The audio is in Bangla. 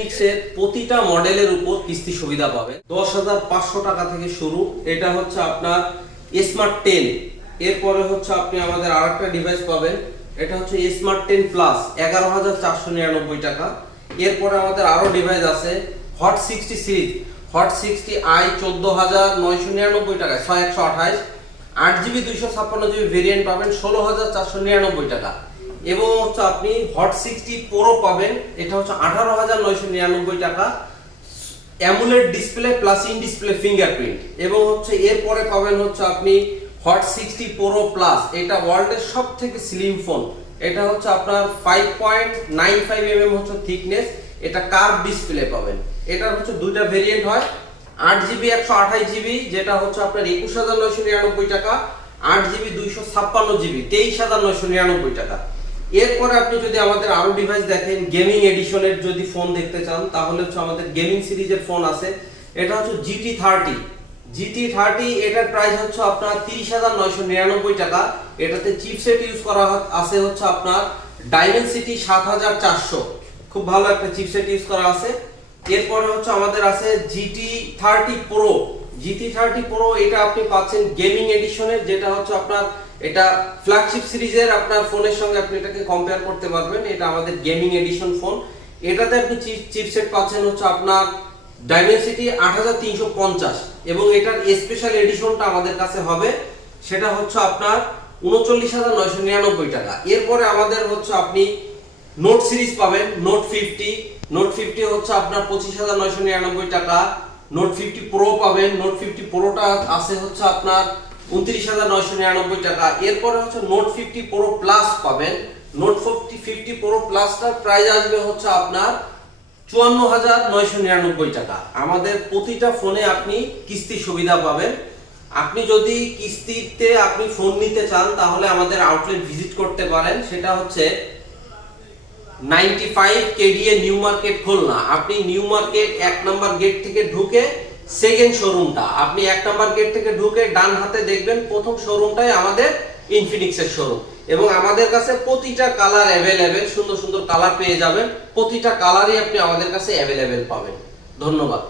ইনফিনিক্সের প্রতিটা মডেলের উপর কিস্তি সুবিধা পাবেন। দশ হাজার পাঁচশো টাকা থেকে শুরু। এটা হচ্ছে আপনার স্মার্ট টেন এরপরে হচ্ছে আপনি আমাদের আর একটা ডিভাইস পাবেন। এটা হচ্ছে স্মার্ট টেন প্লাস এগারো হাজার চারশো নিরানব্বই টাকা। এরপরে আমাদের আরও ডিভাইস আছে hot sixty series hot sixty I চোদ্দ হাজার নয়শো নিরানব্বই টাকা, ছয় একশো আঠাইশ আট জিবি দুইশো ছাপ্পান্ন জিবি ভেরিয়েন্ট পাবেন, ষোলো হাজার চারশো নিরানব্বই টাকা। এবং হচ্ছে আপনি হট সিক্সটি প্রো পাবেন। এটা হচ্ছে আঠারো হাজার নয়শো নিরানব্বই টাকা। AMOLED display plus in display fingerprint এবং হচ্ছে এরপরে পাবেন হচ্ছে আপনি হট সিক্সটি প্রো প্লাস এটা ওয়ার্ল্ডের সব থেকে স্লিম ফোন এটা হচ্ছে আপনার five point nine five M M হচ্ছে থিকনেস এটা কার্ভ ডিসপ্লে পাবেন। এটার হচ্ছে দুইটা ভেরিয়েন্ট হয়। আট জিবি একশো আঠাশ জিবি যেটা হচ্ছে আপনার একুশ হাজার নয়শো নিরানব্বই টাকা। আট জিবি দুইশো ছাপ্পান্ন জিবি তেইশ হাজার নয়শো নিরানব্বই টাকা। এরপরে আপনি যদি আমাদের আরও ডিভাইস দেখেন গেমিং এডিশনের যদি ফোন দেখতে চান, তাহলে হচ্ছে আমাদের গেমিং সিরিজের ফোন আছে। এটা হচ্ছে জিটি থার্টি জিটি থার্টি এটার প্রাইস হচ্ছে আপনার তিরিশ হাজার নয়শো নিরানব্বই টাকা। এটাতে চিপসেট ইউজ করা আছে হচ্ছে আপনার ডাইমেনসিটি সাত হাজার চারশো। খুব ভালো একটা চিপসেট ইউজ করা আছে। এরপরে হচ্ছে আমাদের আছে GT thirty pro GT thirty pro এটা আপনি পাচ্ছেন গেমিং এডিশনের যেটা হচ্ছে আপনার, এটা ফ্ল্যাগশিপ সিরিজের আপনার ফোনের সঙ্গে আপনি এটাকে কম্পেয়ার করতে পারবেন। এটা আমাদের গেমিং এডিশন ফোন এটাতে আপনি চিপসেট পাচ্ছেন হচ্ছে আপনার ডাইমেনসিটি আট হাজার তিনশো পঞ্চাশ এবং এটার স্পেশাল এডিশনটা আমাদের কাছে হবে, সেটা হচ্ছে আপনার উনচল্লিশ হাজার নয়শো নিরানব্বই টাকা। এরপরে আমাদের হচ্ছে আপনি নোট সিরিজ পাবেন নোট ফিফটি নোট ফিফটি হচ্ছে আপনার পঁচিশ হাজার নয়শো নিরানব্বই টাকা। নোট ফিফটি প্রো পাবেন। নোট ফিফটি প্রোটা আছে হচ্ছে আপনার উনত্রিশ হাজার নয়শো নিরানব্বই টাকা। এরপরে হচ্ছে নোট ফিফটি প্রো প্লাস পাবেন। নোট ফিফটি ফিফটি প্রো প্লাসটার প্রাইস আসবে হচ্ছে আপনার চুয়ান্ন হাজার নয়শো নিরানব্বই টাকা। আমাদের প্রতিটা ফোনে আপনি কিস্তি সুবিধা পাবেন। আপনি যদি কিস্তিতে আপনি ফোন নিতে চান, তাহলে আমাদের আউটলেট ভিজিট করতে পারেন। সেটা হচ্ছে ninety five KDA new market Khulna. আপনি নিউ মার্কেট এক নম্বর গেট থেকে ঢুকে সেকেন্ড শোরুমটা আপনি এক নম্বর গেট থেকে ঢুকে ডান হাতে দেখবেন প্রথম শোরুমটাই আমাদের ইনফিনিক্সের শোরুম এবং আমাদের কাছে প্রতিটা কালার অ্যাভেলেবেল সুন্দর সুন্দর কালার পেয়ে যাবেন। প্রতিটা কালারই আপনি আমাদের কাছে অ্যাভেলেবেল পাবেন। ধন্যবাদ।